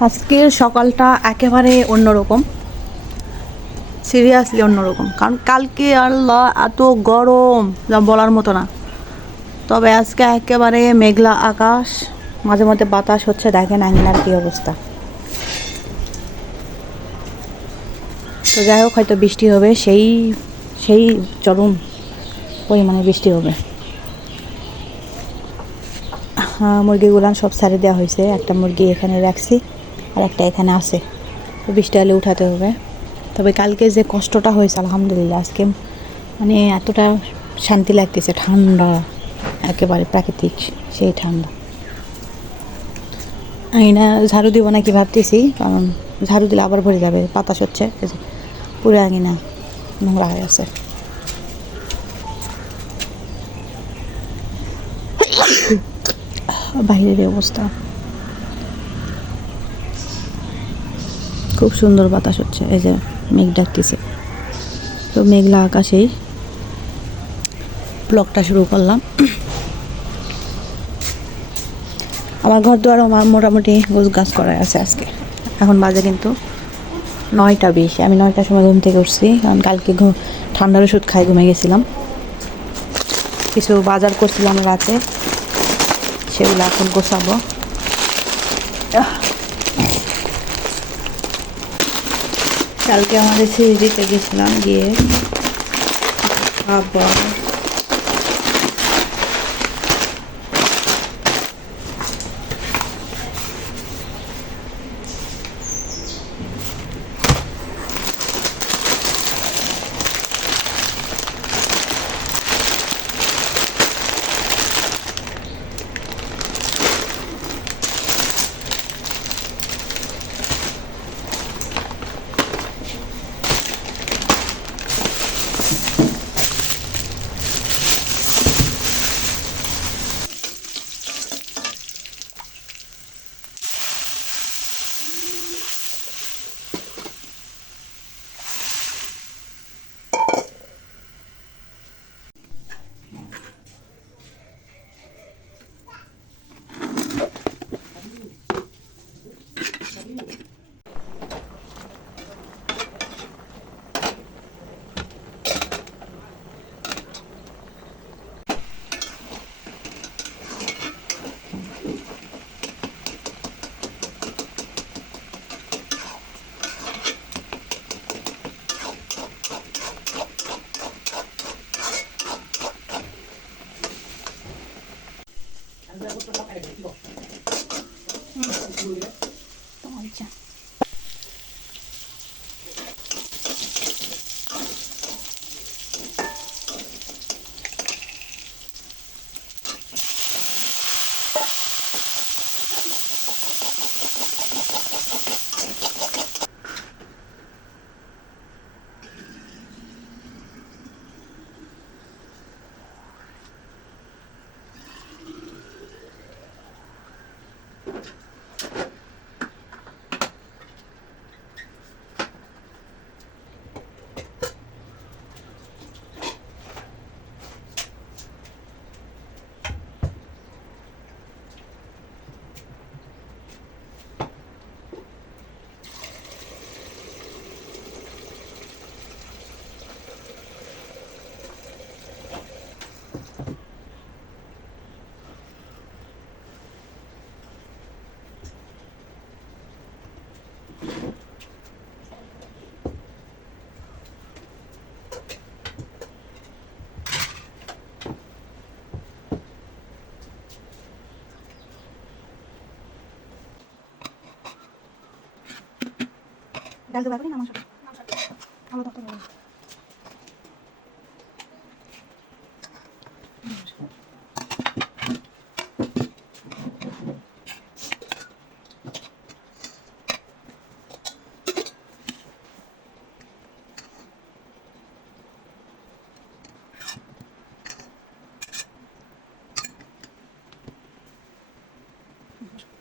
আজকের সকালটা একেবারে অন্যরকম। সিরিয়াসলি অন্যরকম। কারণ কালকে আল্লাহ এত গরম, যা বলার মতো না। তবে আজকে একেবারে মেঘলা আকাশ, মাঝে মধ্যে বাতাস হচ্ছে, দেখেন আঙিনার কী অবস্থা। তো যাই হোক, হয়তো বৃষ্টি হবে, সেই সেই চরম পরিমাণে বৃষ্টি হবে। হ্যাঁ মুরগিগুলান সব সারে দেওয়া হয়েছে। একটা মুরগি এখানে রাখছি। আর একটা এখানে আছে। বৃষ্টি হলে উঠাতে হবে। তবে কালকে যে কষ্টটা হয়েছে, আলহামদুলিল্লাহ, আজকে মানে এতটা শান্তি লাগতেছে, ঠান্ডা, একেবারে প্রাকৃতিক সেই ঠান্ডা। আমি না ঝাড়ু দিব নাকি ভাবতেছি, কারণ ঝাড়ু দিলে আবার ভরে যাবে, বাতাস হচ্ছে পুরো আঙিনা নোংরা হয়ে আছে। বাইরের অবস্থা। খুব সুন্দর বাতাস হচ্ছে, এই যে মেঘ ডাকতেছে। তো মেঘলা আকাশেই ব্লগটা শুরু করলাম। আমার ঘর দুয়ার মোটামুটি গোছ গাছ করা আছে আজকে। এখন বাজে কিন্তু নয়টা বিশ। আমি নয়টার সময় ঘুম থেকে উঠছি, কারণ কালকে ঘু- ঠান্ডার ওষুধ খাই, ঘুমে গেছিলাম। কিছু বাজার করছিলাম রাতে, সেগুলো এখন গোছাবো। কালকে আমাদের সিরিজিতে গেছিলাম গিয়ে আবার Hmm. Oh, ডাল জোগাড় করি না মাংস আমার তত Thank you.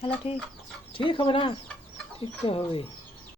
হ্যালো ঠিক ঠিক হবে না ঠিক তো হবে